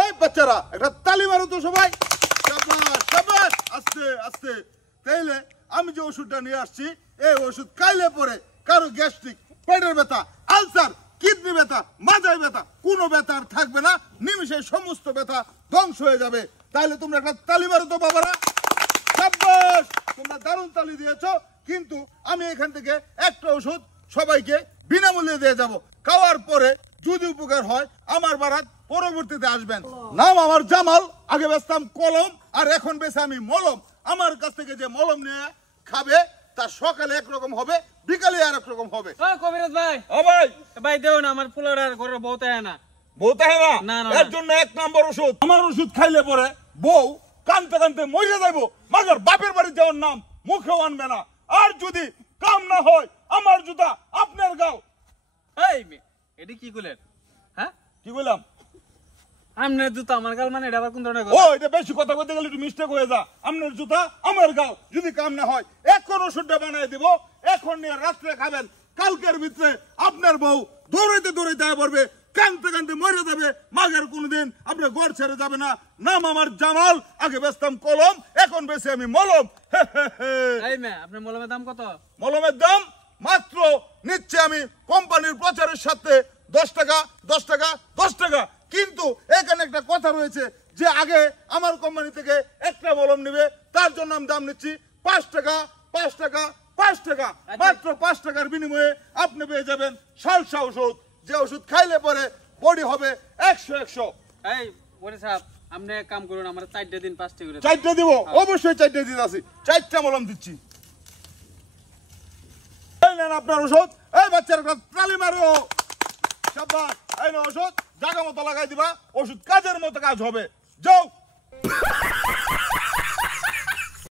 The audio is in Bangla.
এই বাচ্চারা একটা তালি মারো তো সবাই। শাবাশ শাবাশ, আস্তে আস্তে। তাইলে আমি যে ওষুধটা নিয়ে আসছি, এই ওষুধ খাইলে পরে কারো গ্যাস্ট্রিক, পেটের ব্যথা, আলসার, কিডনি ব্যথা, মাজায় ব্যথা, কোনো ব্যথা আর থাকবে না। নিমিষে সমস্ত ব্যথা ধ্বংস হয়ে যাবে। তাইলে তোমরা একটা তালি মারো তো বাবারা। শাবাশ, তোমরা দারুণ তালি দিয়েছো। কিন্তু আমি এখান থেকে একটা ওষুধ সবাইকে বিনামূল্যে দিয়ে যাব। খাওয়ার পরে যদি উপকার হয় আমার বারাত পরবর্তীতে আসবেন। নাম আমার জামাল, আগে বেচতাম কলম আর এখন বেচে আমি মলম। আমার কাছ থেকে যে মলম নিয়ে খাবে তার সকালে একরকম হবে, বিকালে আর এক রকম হবে। কবিরাজ ভাই, ও ভাই, ভাই দেও না, আমার ফুলের ঘরে বউতে হয় না। বলতে হয় না, এর জন্য এক নম্বর ওষুধ। আমার ওষুধ খাইলে পরে বউ কানতে কানতে মরে যাইবো, মাজার বাপের বাড়ি যাওয়ার নাম মুখেও আনবে না। আর যদি কাম না হয় আমার জুতা আপনার গাও। এই এটি কি কইলেন? হ্যাঁ কি বললাম? আমনের জুতা আমার গাল, মানে এটা আবার কোন ধরনের ও, কথা? এটা বেশি কথা বলতে গেলে একটু মিস্টেক হয়ে যা। আপনার জুতা আমার গাও, যদি কাম না হয় এখন ওষুধটা বানাই দিব, এখন নিয়ে রাত্রে খাবেন। কালকের ভিতরে আপনার বউ দৌড়াইতে দৌড়াইতে পড়বে, কানতে কানতে মরে যাবে, মাঘের কোনদিন আপনার ঘর ছেড়ে যাবে না। নাম আমার জামাল, আগে বেচতাম কলম, এখন বেশি আমি মলম। এই মে আপনার মলমের দাম কত? মলমের দাম মাত্র নিচ্ছে আমি কোম্পানির প্রচারের সাথে 10 টাকা 10 টাকা 10 টাকা। কিন্তু এখানে একটা কথা রয়েছে যে আগে আমার কোম্পানি থেকে একটা মলম নেবে, তার জন্য আমি দাম নিচ্ছি 5 টাকা 5 টাকা 5 টাকা। মাত্র 5 টাকার বিনিময়ে আপনি পেয়ে যাবেন সালসা ওষুধ, যে ওষুধ খাইলে পরে বডি হবে 100। এই ওরে সাহেব, আপনি এক কাম করুন, আমার 4 দিন 5টা করে 4টা দিব, অবশ্যই 4টা দিতে আছি। 4টা মলম দিচ্ছি। এই নেন আপনার ওষুধ। এই বাচ্চারা তালি মারো। শাবাশ, এই না ওষুধ, জায়গা মতো লাগাই দিবা, ওষুধ কাজের মতো কাজ হবে। যাও।